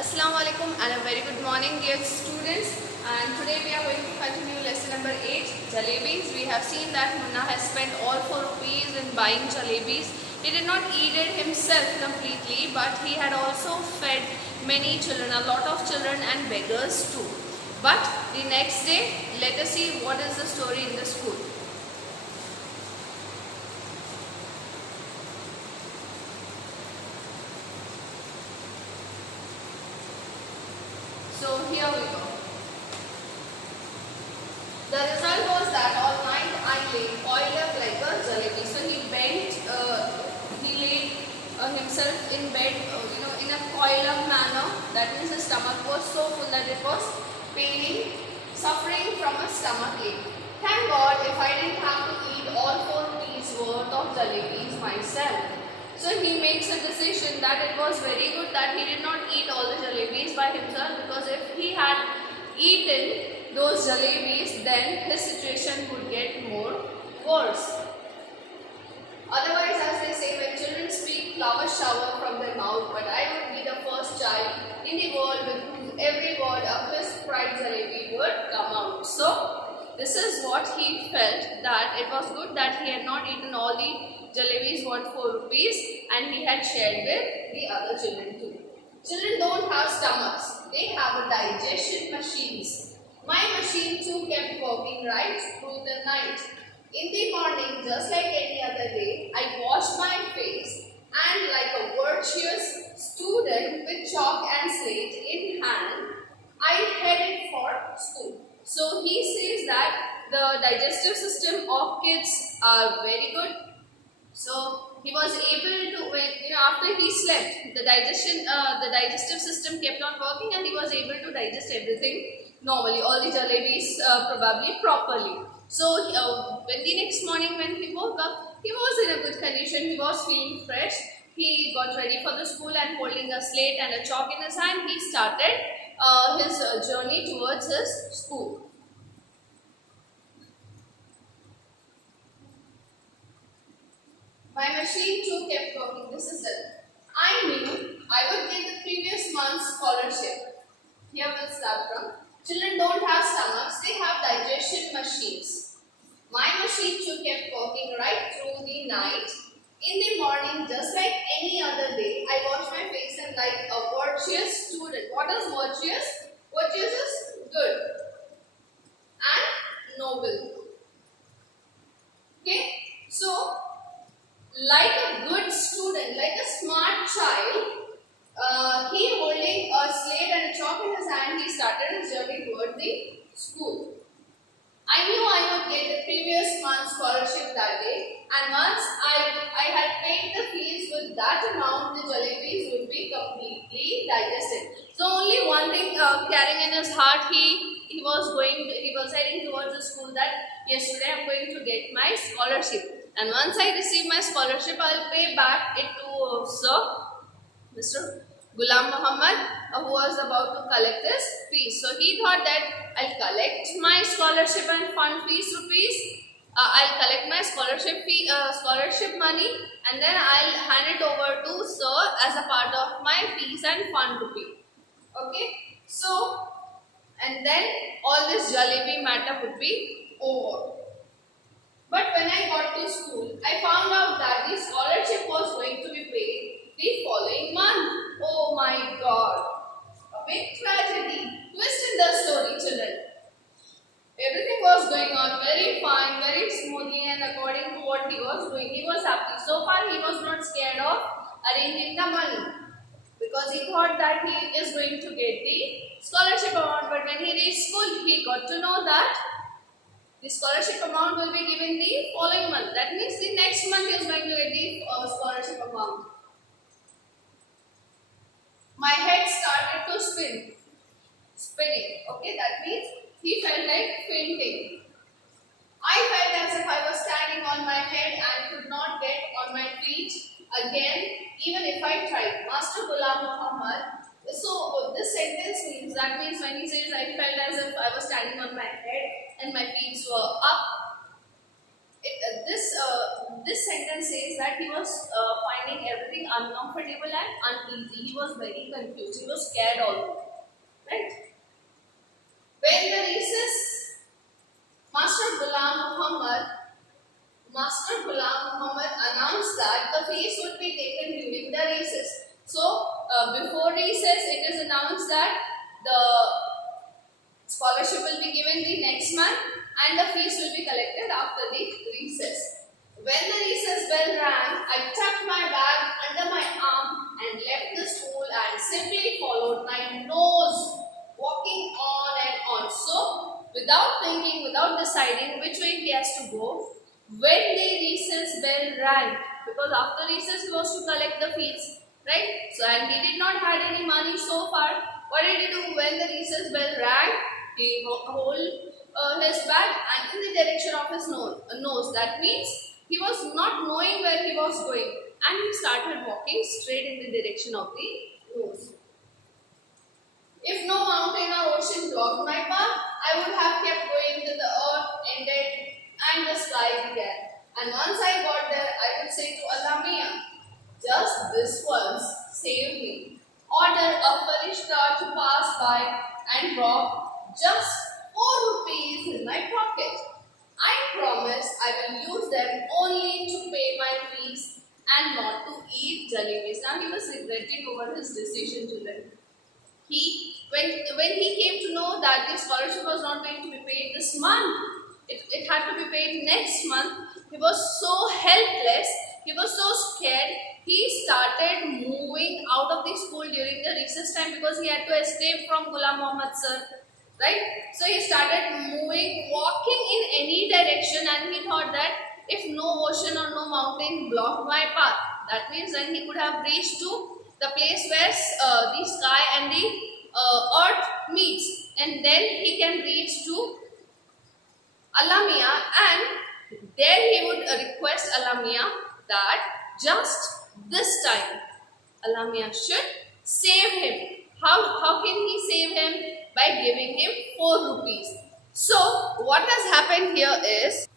Assalamu alaikum and a very good morning dear students, and today we are going to continue lesson number 8, Jalebis. We have seen that Munna has spent all 4 rupees in buying Jalebis. He did not eat it himself completely, but he had also fed many children, a lot of children and beggars too. But the next day, let us see what is the story in the school. So here we go. The result was that all night I lay coiled up like a jalebi. So he bent, he laid himself in bed, in a coiled up manner. That means his stomach was so full that it was paining, suffering from a stomach ache. Thank God if I didn't have to eat all 4 rupees worth of jalebis myself. So he makes a decision that it was very good that he did not eat all the jalebis by himself, because if he had eaten those jalebis, then his situation would get more worse. Otherwise, as they say, when children speak, flowers shower from their mouth, but I would be the first child in the world with whose every word a crisp fried jalebi would come out. So this is what he felt, that it was good that he had not eaten all the jalebis worth 4 rupees and he had shared with the other children too. Children don't have stomachs, they have a digestion machines. My machine too kept working right through the night. In the morning, just like any other day, I washed my face and like a virtuous student with chalk and slate in hand, I headed for school. So he says that the digestive system of kids are very good. So he was able to, after he slept, the digestive system kept on working and he was able to digest everything normally, all the jalebis probably properly. So when the next morning when he woke up, he was in a good condition, he was feeling fresh. He got ready for the school and holding a slate and a chalk in his hand, he started his journey towards his school. My machine too kept working. This is it. I knew I would get the previous month's scholarship. Here we'll start from. Children don't have stomachs, they have digestion machines. My machine too kept working right through the night. In the morning, just like any other day, I washed my face and like a virtuous student. What is virtuous? Virtuous is good and noble. Okay? So, like a good student, like a smart child, he holding a slate and a chalk in his hand, he started his journey toward the school. I knew I would get the previous month's scholarship that day, and once I had paid the fees with that amount, the jalebis would be completely digested. So only one thing carrying in his heart, he was heading towards the school that yes, today I am going to get my scholarship. And once I receive my scholarship, I will pay back it to Sir Mr. Ghulam Muhammad, who was about to collect his fees. So he thought that I'll collect my scholarship and fund fees rupees. I'll collect my scholarship money, and then I'll hand it over to Sir as a part of my fees and fund rupee. Okay. So, and then all this jalebi matter would be over. But when I got to school, I found out that the scholarship was going to be paid the following month. Oh my God! A big tragedy. Twist in the story, children. Everything was going on very fine, very smoothly, and according to what he was doing, he was happy. So far, he was not scared of arranging the money, because he thought that he is going to get the scholarship amount. But when he reached school, he got to know that the scholarship amount will be given the following month. That means the next month he is going to get the scholarship amount. My head started to spinning. Okay, that means he felt like fainting. I felt as if I was standing on my head and could not get on my feet again, even if I tried. Master Ghulam Muhammad. So this sentence means, that means when he says I felt as if I was standing on my head and my feet were up, this this sentence says that he was finding everything uncomfortable and uneasy. He was very confused. He was scared also. Right? When the recess, Master Ghulam Muhammad announced that the fees would be taken during the recess. So, before recess, it is announced that the scholarship will be given the next month and the fees will be collected after the recess. When the recess bell rang, I tucked my bag under my arm and left the school and simply followed my nose, walking on and on. So, without thinking, without deciding which way he has to go, when the recess bell rang, because after recess he was to collect the fees, right? So, and he did not had any money so far. What did he do when the recess bell rang? He hold his bag and in the direction of his nose. That means he was not knowing where he was going and he started walking straight in the direction of the nose. If no mountain or ocean blocked my path, I would have kept going till the earth ended and the sky began. And once I got there, I would say to Allah Mia, just this once, save me. Order a farishta to pass by and drop just 4 rupees in my pocket. I promise I will use them only to pay my fees and not to eat jalebis. Now he was regretting over his decision to them. When he came to know that the scholarship was not going to be paid this month, it had to be paid next month, he was so helpless, he was so scared, he started moving out of the school during the recess time because he had to escape from Ghulam Muhammad sir. Right? So he started moving, walking in any direction and he thought that if no ocean or no mountain blocked my path, that means then he could have reached to the place where the sky and the earth meets and then he can reach to Alamia and there he would request Alamia that just this time Alamia should save him. How can he save him? By giving him 4 rupees. So what has happened here is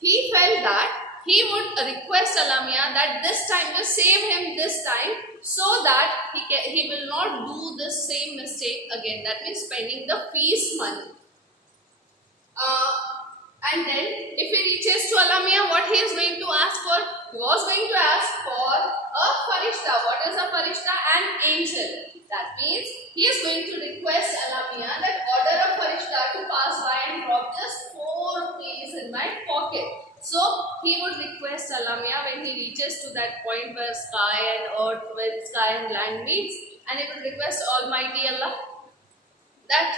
he felt that he would request Alamia that this time to save him this time so that he will not do the same mistake again. That means spending the fees money. And then if he reaches to Alamia, what he is going to ask for? He was going to ask for a farishta. What is a farishta? An angel. That means he is going to request Alamia that order a farishta to pass by and drop just 4 rupees in my pocket. So he would request Alamia when he reaches to that point where sky and earth, where sky and land meets, and he would request Almighty Allah that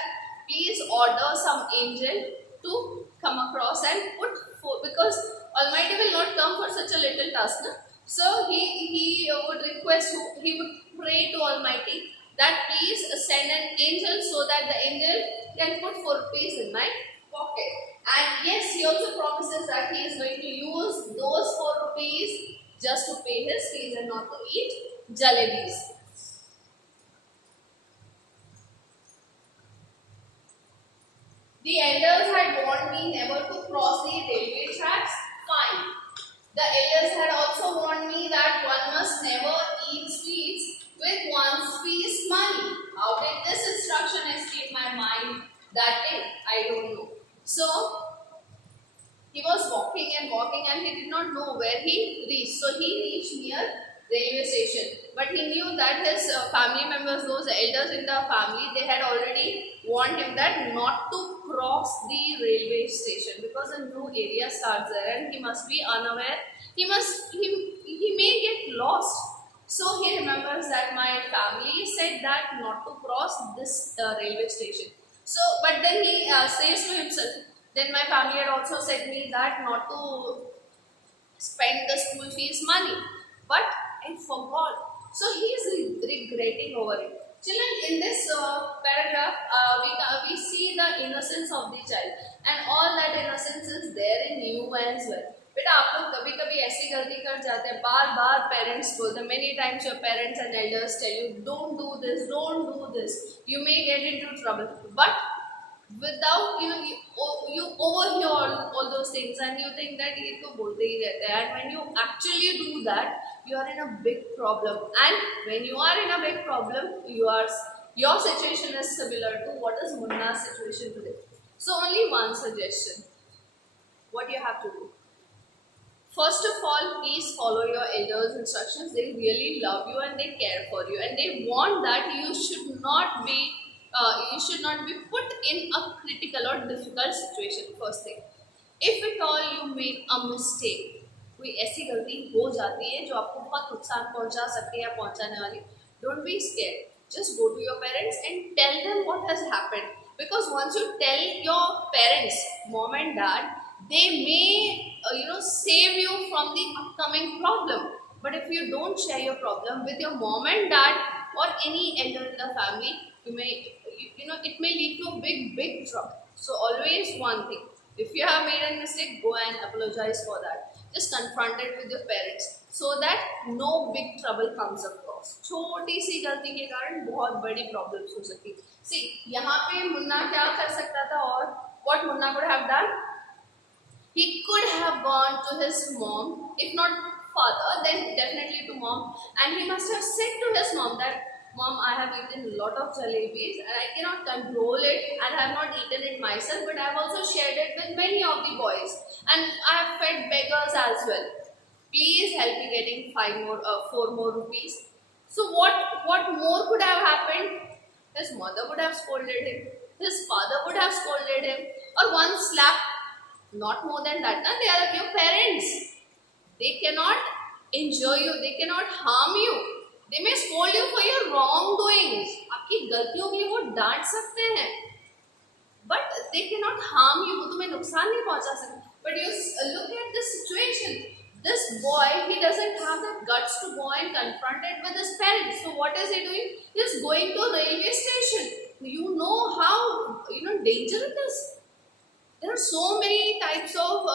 please order some angel to come across and put 4, because Almighty will not come for such a little task. No? So he would request, he would pray to Almighty that please send an angel so that the angel can put 4 rupees in my pocket. And yes, he also promises that he is going to use those 4 rupees just to pay his fees and not to eat jalebis. The elders had warned me never to cross the railway tracks. Fine. The elders had also warned me that one must never eat sweets with one's fees money. How did this instruction escape my mind that day? I don't know. So, he was walking and he did not know where he reached. So, he reached near railway station. But he knew that his family members, those elders in the family, they had already warned him that not to cross the railway station because a new area starts there and he must be unaware. He may get lost. So he remembers that my family said that not to cross this railway station. So, but then he says to himself, then my family had also said me that not to spend the school fees money. But I forgot. So he is regretting over it. Children, in this paragraph, we see the innocence of the child, and all that innocence is there in you as well. बेटा आप लोग कभी कभी ऐसी गलती कर जाते हैं, बार बार पेरेंट्स बोलते हैं, many times your parents and elders tell you don't do this, you may get into trouble, but without you overhear all those things and you think that ये तो बोलते ही रहते हैं, and when you actually do that you are in a big problem, and when you are in a big problem your situation is similar to what is Munna's situation today. So only one suggestion, what you have to do. First of all, please follow your elders' instructions. They really love you and they care for you, and they want that you should not be put in a critical or difficult situation. First thing, if at all you make a mistake, कोई ऐसी गलती हो जाती है जो आपको बहुत नुकसान पहुंचा सकती है या पहुंचाने वाली, don't be scared. Just go to your parents and tell them what has happened. Because once you tell your parents, mom and dad, they may save you from the upcoming problem. But if you don't share your problem with your mom and dad or any elder in the family, it may lead to a big trouble. So always one thing, if you have made a mistake, go and apologize for that. Just confront it with your parents so that no big trouble comes across. छोटी सी गलती के कारण बहुत बड़ी problems हो सकती है. See, यहाँ पे मुन्ना क्या कर सकता था, और what Munna could have done? He could have gone to his mom, if not father, then definitely to mom, and he must have said to his mom that, Mom, I have eaten a lot of jalebis and I cannot control it, and I have not eaten it myself, but I have also shared it with many of the boys, and I have fed beggars as well. Please help me getting 4 more rupees. So what more could have happened? His mother would have scolded him, his father would have scolded him, or one slap. Not more than that. They are your parents. They cannot injure you. They cannot harm you. They may scold you for your wrongdoings. आपकी गलतियों के लिए वो डांट सकते हैं, but they cannot harm you. वो तुम्हें नुकसान नहीं पहुंचा सकते. But you look at this situation. This boy, he doesn't have the guts to go and confront it with his parents. So what is he doing? He is going to a railway station. You know how dangerous it is. There are so many types of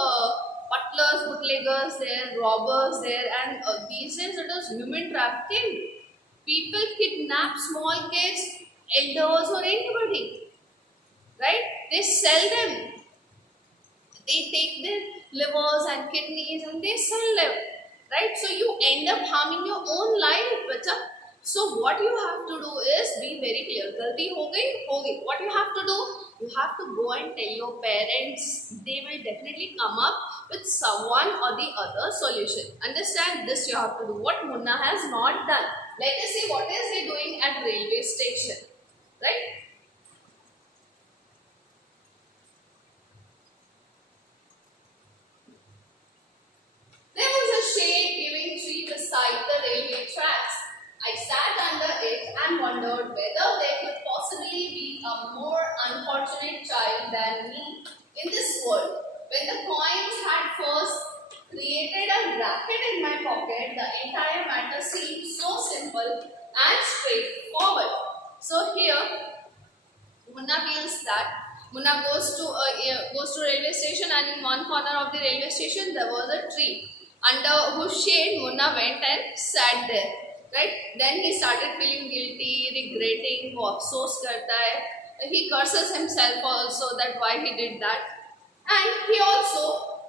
butlers, bootleggers there, robbers there, and these days it is human trafficking. People kidnap small kids, elders, or anybody, right? They sell them. They take their livers and kidneys and they sell them, right? So you end up harming your own life, bacha. So what you have to do is be very clear. Galti ho gayi. What you have to do? You have to go and tell your parents. They will definitely come up with someone or the other solution. Understand this, you have to do. What Munna has not done. Let us see what is he doing at railway station, right? There was a shade giving tree beside the railway tracks. I sat under it and wondered whether there could possibly be a more unfortunate child than me in this world. When the coins had first created a racket in my pocket, the entire matter seemed so simple and straightforward. So here, Munna feels that Munna goes to railway station, and in one corner of the railway station there was a tree under whose shade Munna went and sat there. Right? Then he started feeling guilty, regretting, वो अफसोस करता है. He curses himself also that why he did that, and he also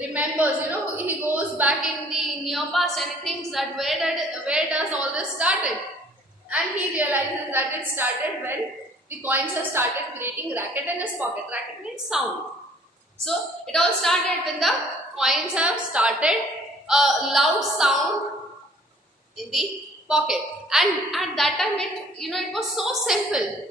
remembers, he goes back in the near past and he thinks that where does all this started, and he realizes that it started when the coins have started creating racket in his pocket. Racket means sound. So it all started when the coins have started a loud sound in the pocket, and at that time it was so simple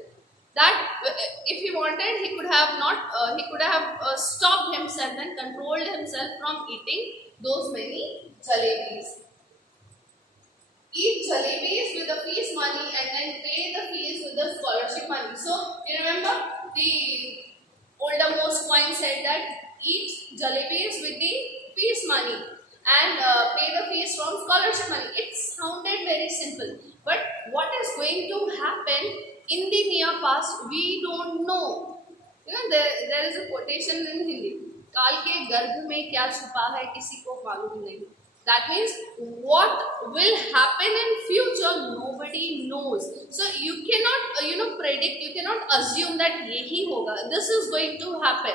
that if he wanted he could have stopped himself and controlled himself from eating those many jalebis. Eat jalebis with the fees money and then pay the fees with the scholarship money. So you remember the oldermost coin said that eat jalebis with the fees money and pay the fees from scholarship money. It sounded very simple, but what is going to happen in the near past, we don't know. There is a quotation in Hindi. काल के गर्भ में क्या छुपा है किसी को मालूम नहीं. That means what will happen in future nobody knows. So you cannot predict, you cannot assume that yehi hoga, this is going to happen.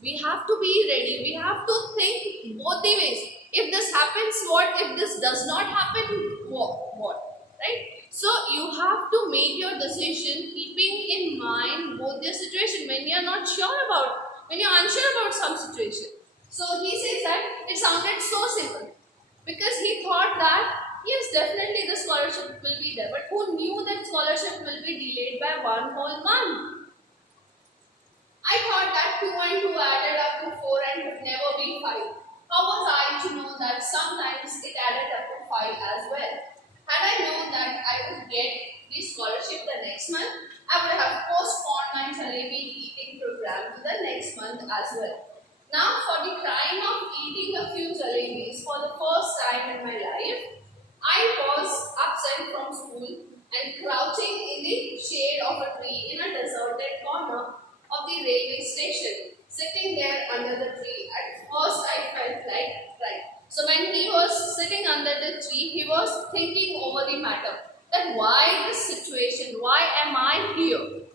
We have to be ready. We have to think both the ways. If this happens, what? If this does not happen, what? Right? So you have to make your decision keeping in mind both the situation when you are not sure about, when you are unsure about some situation. So he says that it sounded so simple because he thought that yes, definitely the scholarship will be there, but who knew that scholarship will be delayed by 1 whole month? I thought that 2 and 2 added up to 4 and would never be 5. How was I to know that sometimes it added up to 5 as well? Had I known that I would get the scholarship the next month, I would have postponed my jalebi eating program to the next month as well. Now, for the crime of eating a few jalebis for the first time in my life, I was absent from school and crouching in the shade of a tree in a deserted corner of the railway station, sitting there under the tree. At first I felt like crying. So when he was sitting under the tree, he was thinking over the matter, that why this situation, why am I here?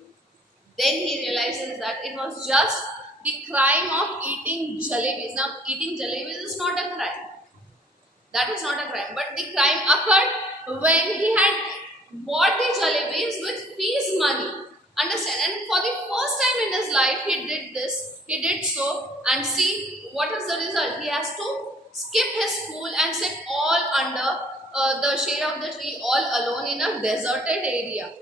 Then he realizes that it was just the crime of eating jalebis. Now eating jalebis is not a crime. That is not a crime. But the crime occurred when he had bought the jalebis with fees money. Understand? And for the first time in his life, he did this. He did so, and see what is the result. He has to skip his school and sit all under the shade of the tree, all alone in a deserted area.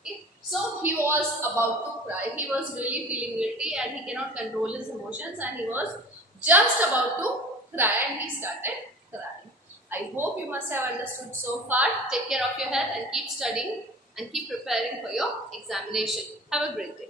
Okay? So he was about to cry. He was really feeling guilty, and he cannot control his emotions, and he was just about to cry, and he started crying. I hope you must have understood so far. Take care of your health and keep studying and keep preparing for your examination. Have a great day.